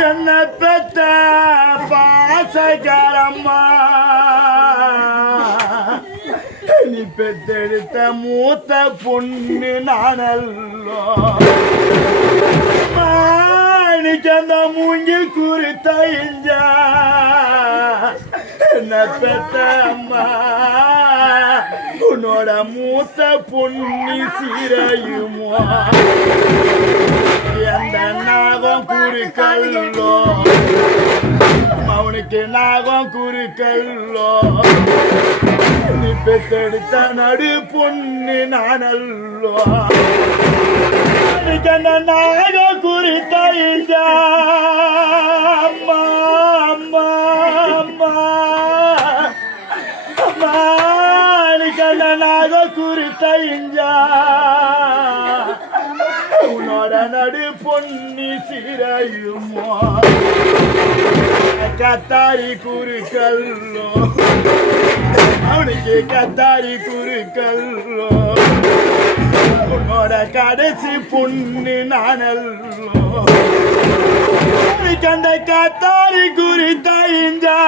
என்ன பெத்த பாசகாரம்மா நீ பெத்தெடுத்த மூத்த பொண்ணு நானல்லோ இன்னைக்கு அந்த மூங்கில் குறித்த இஞ்சா என்ன பெத்த அம்மா உன்னோட மூத்த பொண்ணு சீரையுமோ எந்த நாகம் குறுக்கல்லோ அவனுக்கு நாகம் குறுக்கல்லோ நீ பெத்தெடுத்த நடு பொண்ணு நானல்லோ அந்த நாகம் குறித்த இஞ்சா அம்மா அம்மா அம்மா அம்மா அந்த நாகம் குறித்த இஞ்சா உன்னோட நடு பொன்னி சீரையுமோ கத்தாரி குறுக்கல்லோ அவனுக்கு கத்தாரி குறுக்கல்லோ உன்னோட கடைசி பொண்ணு நானல்லோ அவனுக்கு அந்த கத்தாரி குறித்த இஞ்சா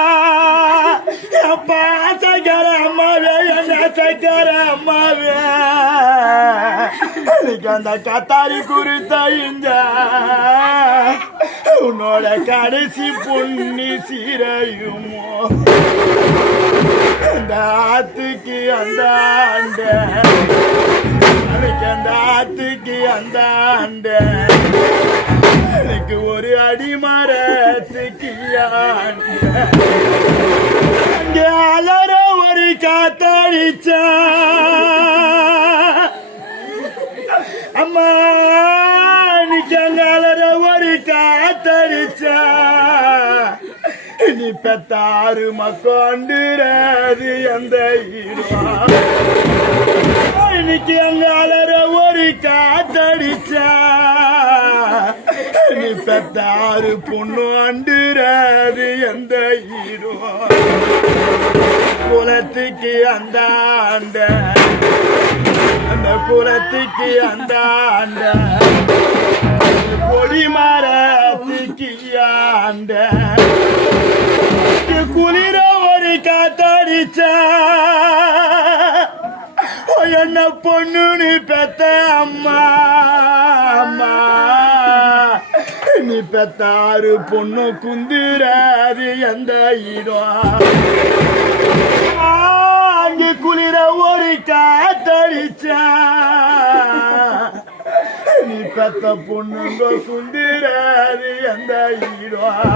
அப்பா சக்கர அம்மாவே என்ன சக்கர அம்மாவே அந்த கத்தாரி குறித்த இஞ்சா உன்னோட கடைசி பொண்ணு சீரையுமோ அந்த ஆத்துக்கு அந்த ஆண்ட எனக்கு அந்த ஆத்துக்கு அந்த ஆண்ட எனக்கு ஒரு அடிமரத்துக்கு அங்கே அலற ஒரு காத்தடிச்சா அம்மா இன்னைக்கு அங்க அலற ஒரு காத்தடிச்சா நீ பெத்தாறு மக்கொண்டுறது அந்த இன்னைக்கு அங்க அலற ஒரு காத்தடிச்சா நீ பெத்தாறு பொண்ணு அண்டுறது எந்த ஈரோ குலத்துக்கு அந்த ஆண்ட அந்த குலத்துக்கு அந்த ஆண்ட கொடி மரத்துக்கு ஆண்ட குளிர ஒரு காத்தடிச்சா என்ன பொண்ணு நீ பெத்த அம்மா அம்மா நீ பெத்தாறு பொண்ணு குந்திராது எந்த இடம் அங்கே குளிர ஒரு காத்தடிச்சா நீ பெத்த பொண்ணுங்க குந்திராது எந்த இடம்